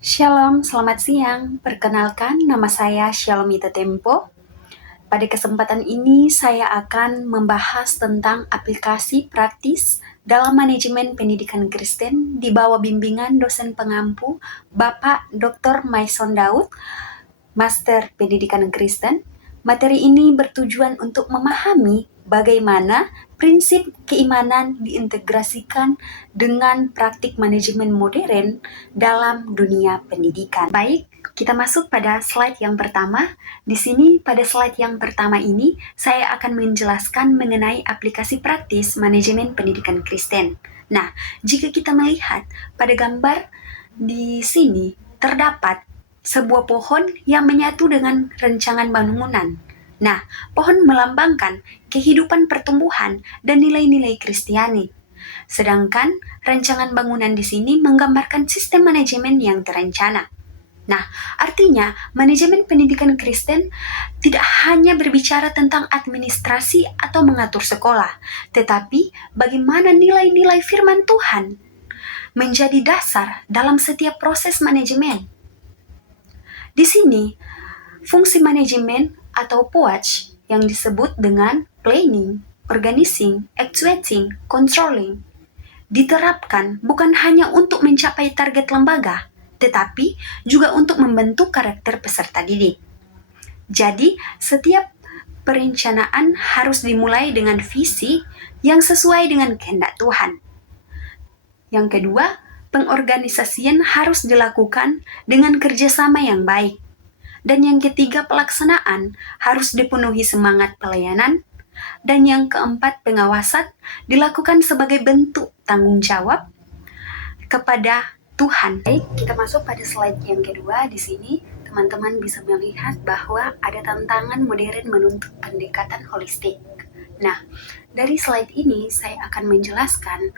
Shalom, selamat siang. Perkenalkan, nama saya Shalomita Tempo. Pada kesempatan ini, saya akan membahas tentang aplikasi praktis dalam manajemen pendidikan Kristen di bawah bimbingan dosen pengampu Bapak Dr. Maison Daud, Master Pendidikan Kristen. Materi ini bertujuan untuk memahami bagaimana prinsip keimanan diintegrasikan dengan praktik manajemen modern dalam dunia pendidikan. Baik, kita masuk pada slide yang pertama. Di sini pada slide yang pertama ini saya akan menjelaskan mengenai aplikasi praktis manajemen pendidikan Kristen. Nah, jika kita melihat pada gambar di sini terdapat sebuah pohon yang menyatu dengan rancangan bangunan. Nah, pohon melambangkan kehidupan pertumbuhan dan nilai-nilai Kristiani. Sedangkan rancangan bangunan di sini menggambarkan sistem manajemen yang terencana. Nah, artinya manajemen pendidikan Kristen tidak hanya berbicara tentang administrasi atau mengatur sekolah, tetapi bagaimana nilai-nilai firman Tuhan menjadi dasar dalam setiap proses manajemen. Di sini, fungsi manajemen atau POAC yang disebut dengan planning, organizing, actuating, controlling diterapkan bukan hanya untuk mencapai target lembaga, tetapi juga untuk membentuk karakter peserta didik. Jadi, setiap perencanaan harus dimulai dengan visi yang sesuai dengan kehendak Tuhan. Yang kedua, pengorganisasian harus dilakukan dengan kerjasama yang baik. Dan yang ketiga, pelaksanaan harus dipenuhi semangat pelayanan. Dan yang keempat, pengawasan dilakukan sebagai bentuk tanggung jawab kepada Tuhan. Baik, kita masuk pada slide yang kedua. Di sini, teman-teman bisa melihat bahwa ada tantangan modern menuntut pendekatan holistik. Nah, dari slide ini saya akan menjelaskan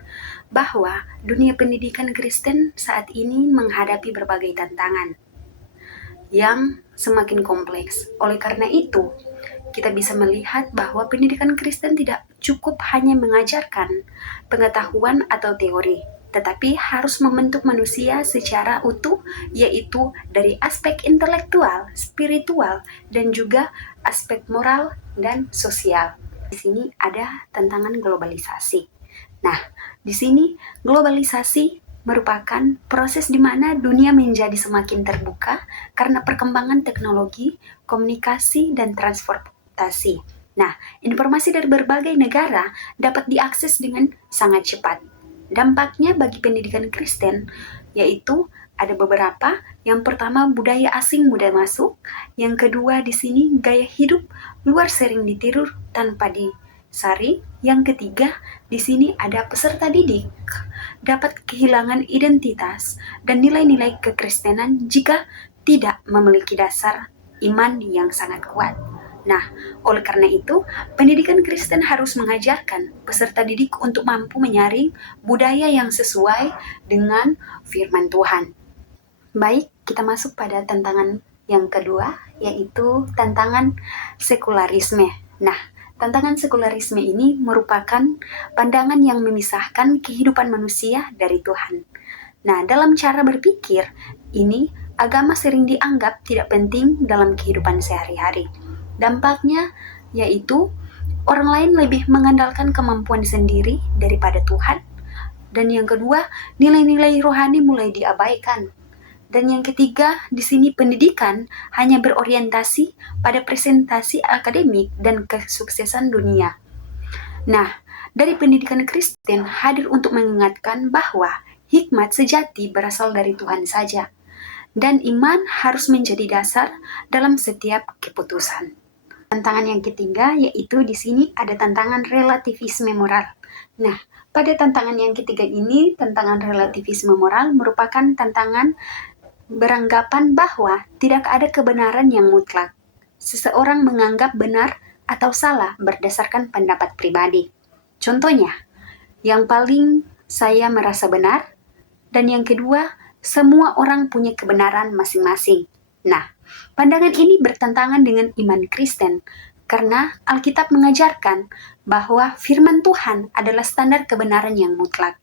bahwa dunia pendidikan Kristen saat ini menghadapi berbagai tantangan yang semakin kompleks. Oleh karena itu, kita bisa melihat bahwa pendidikan Kristen tidak cukup hanya mengajarkan pengetahuan atau teori, tetapi harus membentuk manusia secara utuh, yaitu dari aspek intelektual, spiritual, dan juga aspek moral dan sosial. Di sini ada tantangan globalisasi. Nah, di sini globalisasi merupakan proses di mana dunia menjadi semakin terbuka karena perkembangan teknologi, komunikasi, dan transportasi. Nah, informasi dari berbagai negara dapat diakses dengan sangat cepat. Dampaknya bagi pendidikan Kristen yaitu ada beberapa. Yang pertama, budaya asing mudah masuk. Yang kedua, di sini gaya hidup luar sering ditiru tanpa disaring. Yang ketiga, di sini ada peserta didik dapat kehilangan identitas dan nilai-nilai kekristenan jika tidak memiliki dasar iman yang sangat kuat. Nah, oleh karena itu, pendidikan Kristen harus mengajarkan peserta didik untuk mampu menyaring budaya yang sesuai dengan firman Tuhan. Baik, kita masuk pada tantangan yang kedua, yaitu tantangan sekularisme. Nah, tantangan sekularisme ini merupakan pandangan yang memisahkan kehidupan manusia dari Tuhan. Nah, dalam cara berpikir ini, agama sering dianggap tidak penting dalam kehidupan sehari-hari. Dampaknya yaitu orang lain lebih mengandalkan kemampuan sendiri daripada Tuhan. Dan yang kedua, nilai-nilai rohani mulai diabaikan. Dan yang ketiga, di sini pendidikan hanya berorientasi pada presentasi akademik dan kesuksesan dunia. Nah, dari pendidikan Kristen hadir untuk mengingatkan bahwa hikmat sejati berasal dari Tuhan saja. Dan iman harus menjadi dasar dalam setiap keputusan. Tantangan yang ketiga yaitu di sini ada tantangan relativisme moral. Nah, pada tantangan yang ketiga ini, tantangan relativisme moral merupakan tantangan beranggapan bahwa tidak ada kebenaran yang mutlak. Seseorang menganggap benar atau salah berdasarkan pendapat pribadi. Contohnya, yang paling saya merasa benar, dan yang kedua, semua orang punya kebenaran masing-masing. Nah, pandangan ini bertentangan dengan iman Kristen, karena Alkitab mengajarkan bahwa firman Tuhan adalah standar kebenaran yang mutlak.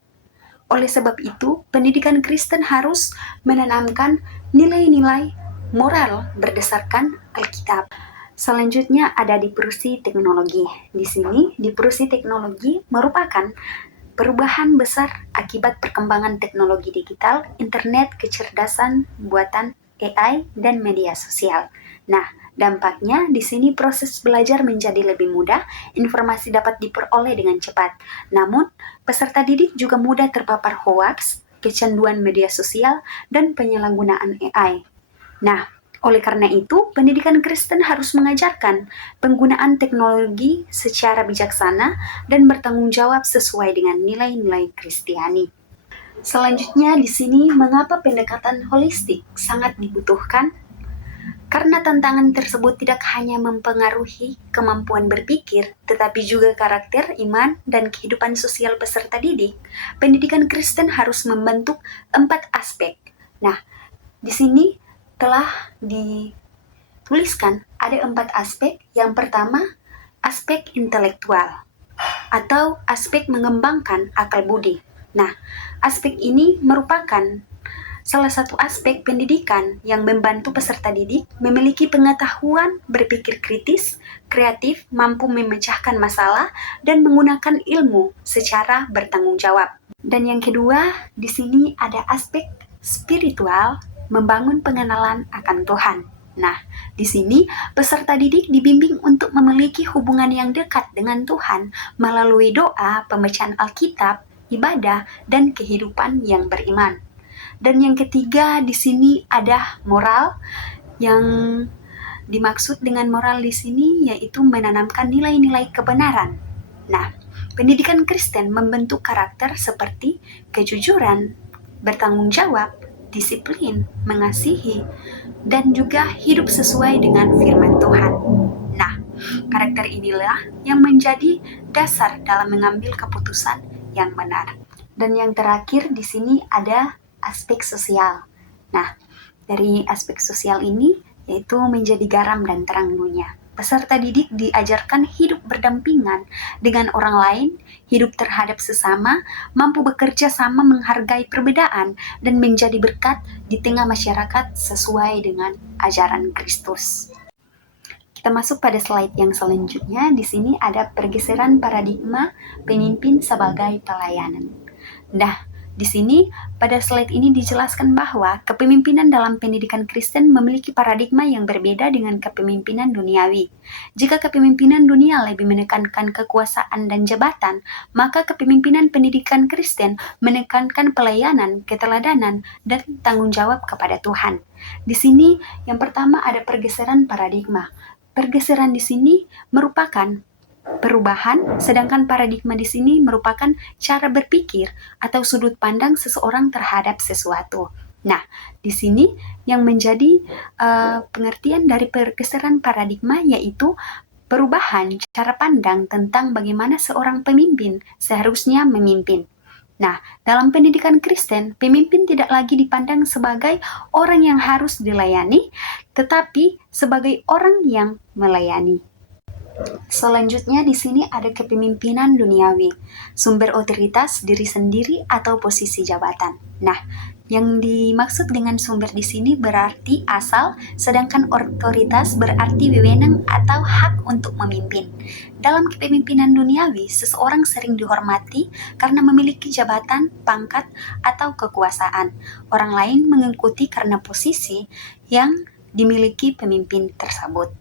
Oleh sebab itu, pendidikan Kristen harus menanamkan nilai-nilai moral berdasarkan Alkitab. Selanjutnya ada diproduksi teknologi. Di sini, diproduksi teknologi merupakan perubahan besar akibat perkembangan teknologi digital, internet, kecerdasan buatan, AI, dan media sosial. Nah, dampaknya di sini proses belajar menjadi lebih mudah, informasi dapat diperoleh dengan cepat. Namun, peserta didik juga mudah terpapar hoaks, kecanduan media sosial, dan penyalahgunaan AI. Nah, oleh karena itu, pendidikan Kristen harus mengajarkan penggunaan teknologi secara bijaksana dan bertanggung jawab sesuai dengan nilai-nilai Kristiani. Selanjutnya di sini mengapa pendekatan holistik sangat dibutuhkan? Karena tantangan tersebut tidak hanya mempengaruhi kemampuan berpikir, tetapi juga karakter, iman, dan kehidupan sosial peserta didik, pendidikan Kristen harus membentuk 4 aspek. Nah, di sini telah dituliskan ada 4 aspek. Yang pertama, aspek intelektual atau aspek mengembangkan akal budi. Nah, aspek ini merupakan salah satu aspek pendidikan yang membantu peserta didik memiliki pengetahuan berpikir kritis, kreatif, mampu memecahkan masalah, dan menggunakan ilmu secara bertanggung jawab. Dan yang kedua, di sini ada aspek spiritual, membangun pengenalan akan Tuhan. Nah, di sini peserta didik dibimbing untuk memiliki hubungan yang dekat dengan Tuhan melalui doa, pembacaan Alkitab, ibadah, dan kehidupan yang beriman. Dan yang ketiga di sini ada moral. Yang dimaksud dengan moral di sini yaitu menanamkan nilai-nilai kebenaran. Nah, pendidikan Kristen membentuk karakter seperti kejujuran, bertanggung jawab, disiplin, mengasihi, dan juga hidup sesuai dengan firman Tuhan. Nah, karakter inilah yang menjadi dasar dalam mengambil keputusan yang benar. Dan yang terakhir di sini ada aspek sosial. Nah, dari aspek sosial ini yaitu menjadi garam dan terang dunia. Peserta didik diajarkan hidup berdampingan dengan orang lain, hidup terhadap sesama, mampu bekerja sama menghargai perbedaan, dan menjadi berkat di tengah masyarakat sesuai dengan ajaran Kristus. Kita masuk pada slide yang selanjutnya. Di sini ada pergeseran paradigma pemimpin sebagai pelayanan. Nah, di sini pada slide ini dijelaskan bahwa kepemimpinan dalam pendidikan Kristen memiliki paradigma yang berbeda dengan kepemimpinan duniawi. Jika kepemimpinan dunia lebih menekankan kekuasaan dan jabatan, maka kepemimpinan pendidikan Kristen menekankan pelayanan, keteladanan, dan tanggung jawab kepada Tuhan. Di sini yang pertama ada pergeseran paradigma. Pergeseran di sini merupakan perubahan, sedangkan paradigma di sini merupakan cara berpikir atau sudut pandang seseorang terhadap sesuatu. Nah, di sini yang menjadi pengertian dari pergeseran paradigma yaitu perubahan cara pandang tentang bagaimana seorang pemimpin seharusnya memimpin. Nah, dalam pendidikan Kristen, pemimpin tidak lagi dipandang sebagai orang yang harus dilayani, tetapi sebagai orang yang melayani. Selanjutnya di sini ada kepemimpinan duniawi, sumber otoritas diri sendiri atau posisi jabatan. Nah, yang dimaksud dengan sumber di sini berarti asal, sedangkan otoritas berarti wewenang atau hak untuk memimpin. Dalam kepemimpinan duniawi, seseorang sering dihormati karena memiliki jabatan, pangkat, atau kekuasaan. Orang lain mengikuti karena posisi yang dimiliki pemimpin tersebut.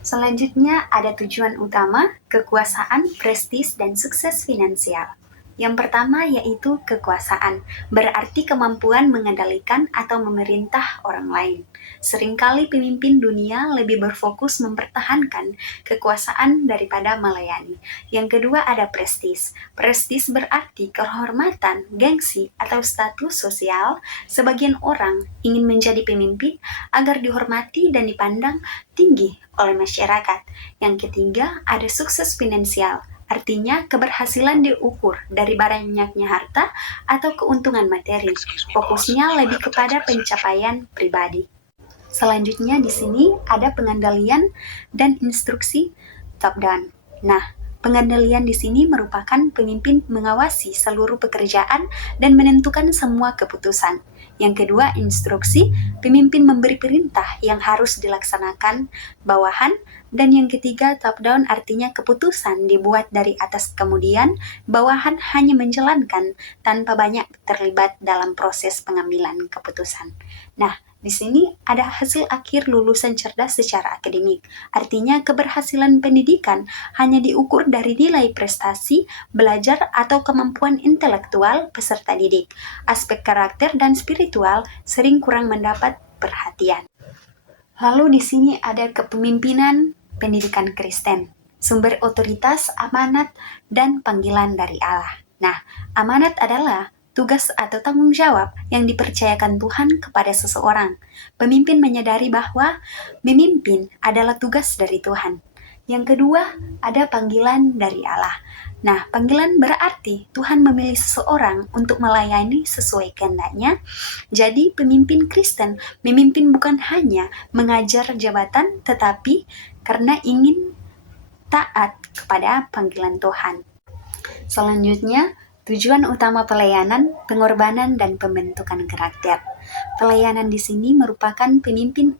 Selanjutnya ada tujuan utama, kekuasaan, prestis, dan sukses finansial. Yang pertama yaitu kekuasaan, berarti kemampuan mengendalikan atau memerintah orang lain. Seringkali pemimpin dunia lebih berfokus mempertahankan kekuasaan daripada melayani. Yang kedua ada prestis. Prestis berarti kehormatan, gengsi, atau status sosial. Sebagian orang ingin menjadi pemimpin agar dihormati dan dipandang tinggi oleh masyarakat. Yang ketiga ada sukses finansial. Artinya, keberhasilan diukur dari banyaknya harta atau keuntungan materi. Fokusnya lebih kepada pencapaian pribadi. Selanjutnya di sini ada pengendalian dan instruksi top down. Nah, Pengendalian di sini merupakan pemimpin mengawasi seluruh pekerjaan dan menentukan semua keputusan. Yang kedua, instruksi, pemimpin memberi perintah yang harus dilaksanakan bawahan. Dan yang ketiga, top down artinya keputusan dibuat dari atas kemudian bawahan hanya menjalankan tanpa banyak terlibat dalam proses pengambilan keputusan. Nah, di sini ada hasil akhir lulusan cerdas secara akademik. Artinya keberhasilan pendidikan hanya diukur dari nilai prestasi, belajar, atau kemampuan intelektual peserta didik. Aspek karakter dan spiritual sering kurang mendapat perhatian. Lalu di sini ada kepemimpinan pendidikan Kristen, sumber otoritas, amanat, dan panggilan dari Allah. Nah, amanat adalah tugas atau tanggung jawab yang dipercayakan Tuhan kepada seseorang. Pemimpin menyadari bahwa memimpin adalah tugas dari Tuhan. Yang kedua, ada panggilan dari Allah. Nah, panggilan berarti Tuhan memilih seseorang untuk melayani sesuai kehendaknya. Jadi, pemimpin Kristen memimpin bukan hanya mengajar jabatan, tetapi karena ingin taat kepada panggilan Tuhan. Selanjutnya, tujuan utama pelayanan, pengorbanan, dan pembentukan karakter. Pelayanan di sini merupakan pemimpin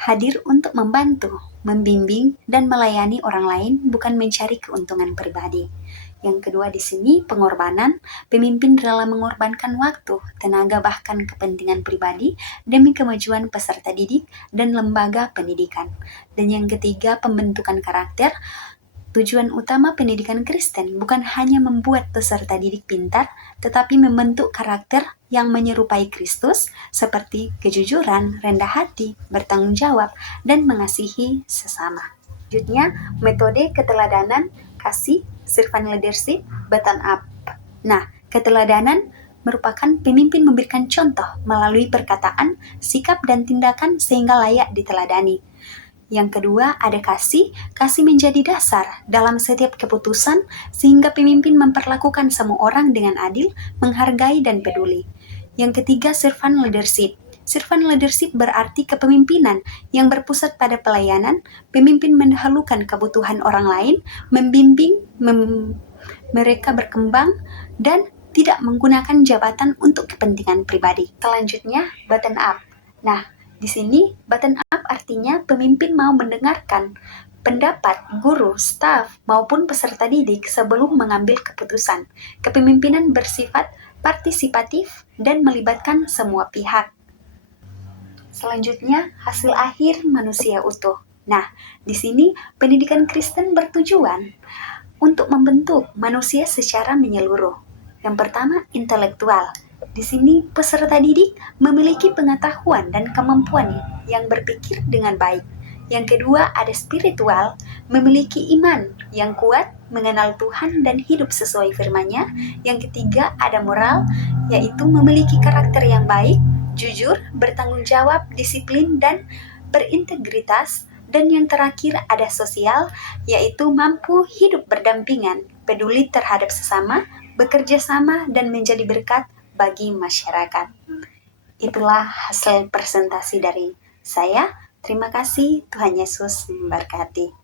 hadir untuk membantu, membimbing, dan melayani orang lain, bukan mencari keuntungan pribadi. Yang kedua di sini, pengorbanan. Pemimpin rela mengorbankan waktu, tenaga, bahkan kepentingan pribadi demi kemajuan peserta didik dan lembaga pendidikan. Dan yang ketiga, pembentukan karakter. Tujuan utama pendidikan Kristen bukan hanya membuat peserta didik pintar, tetapi membentuk karakter yang menyerupai Kristus seperti kejujuran, rendah hati, bertanggung jawab, dan mengasihi sesama. Selanjutnya, metode keteladanan, kasih, servant leadership, bottom up. Nah, keteladanan merupakan pemimpin memberikan contoh melalui perkataan, sikap, dan tindakan sehingga layak diteladani. Yang kedua, ada kasih. Kasih menjadi dasar dalam setiap keputusan sehingga pemimpin memperlakukan semua orang dengan adil, menghargai, dan peduli. Yang ketiga, servant leadership. Servant leadership berarti kepemimpinan yang berpusat pada pelayanan. Pemimpin mendahulukan kebutuhan orang lain, membimbing mereka berkembang, dan tidak menggunakan jabatan untuk kepentingan pribadi. Selanjutnya, bottom up. Nah, di sini, bottom up artinya pemimpin mau mendengarkan pendapat guru, staf, maupun peserta didik sebelum mengambil keputusan. Kepemimpinan bersifat partisipatif dan melibatkan semua pihak. Selanjutnya, hasil akhir manusia utuh. Nah, di sini pendidikan Kristen bertujuan untuk membentuk manusia secara menyeluruh. Yang pertama, intelektual. Di sini peserta didik memiliki pengetahuan dan kemampuan yang berpikir dengan baik. Yang kedua, ada spiritual, memiliki iman yang kuat, mengenal Tuhan dan hidup sesuai firman-Nya. Yang ketiga, ada moral, yaitu memiliki karakter yang baik, jujur, bertanggung jawab, disiplin, dan berintegritas. Dan yang terakhir ada sosial, yaitu mampu hidup berdampingan, peduli terhadap sesama, bekerja sama, dan menjadi berkat bagi masyarakat. Itulah hasil presentasi dari saya. Terima kasih, Tuhan Yesus memberkati.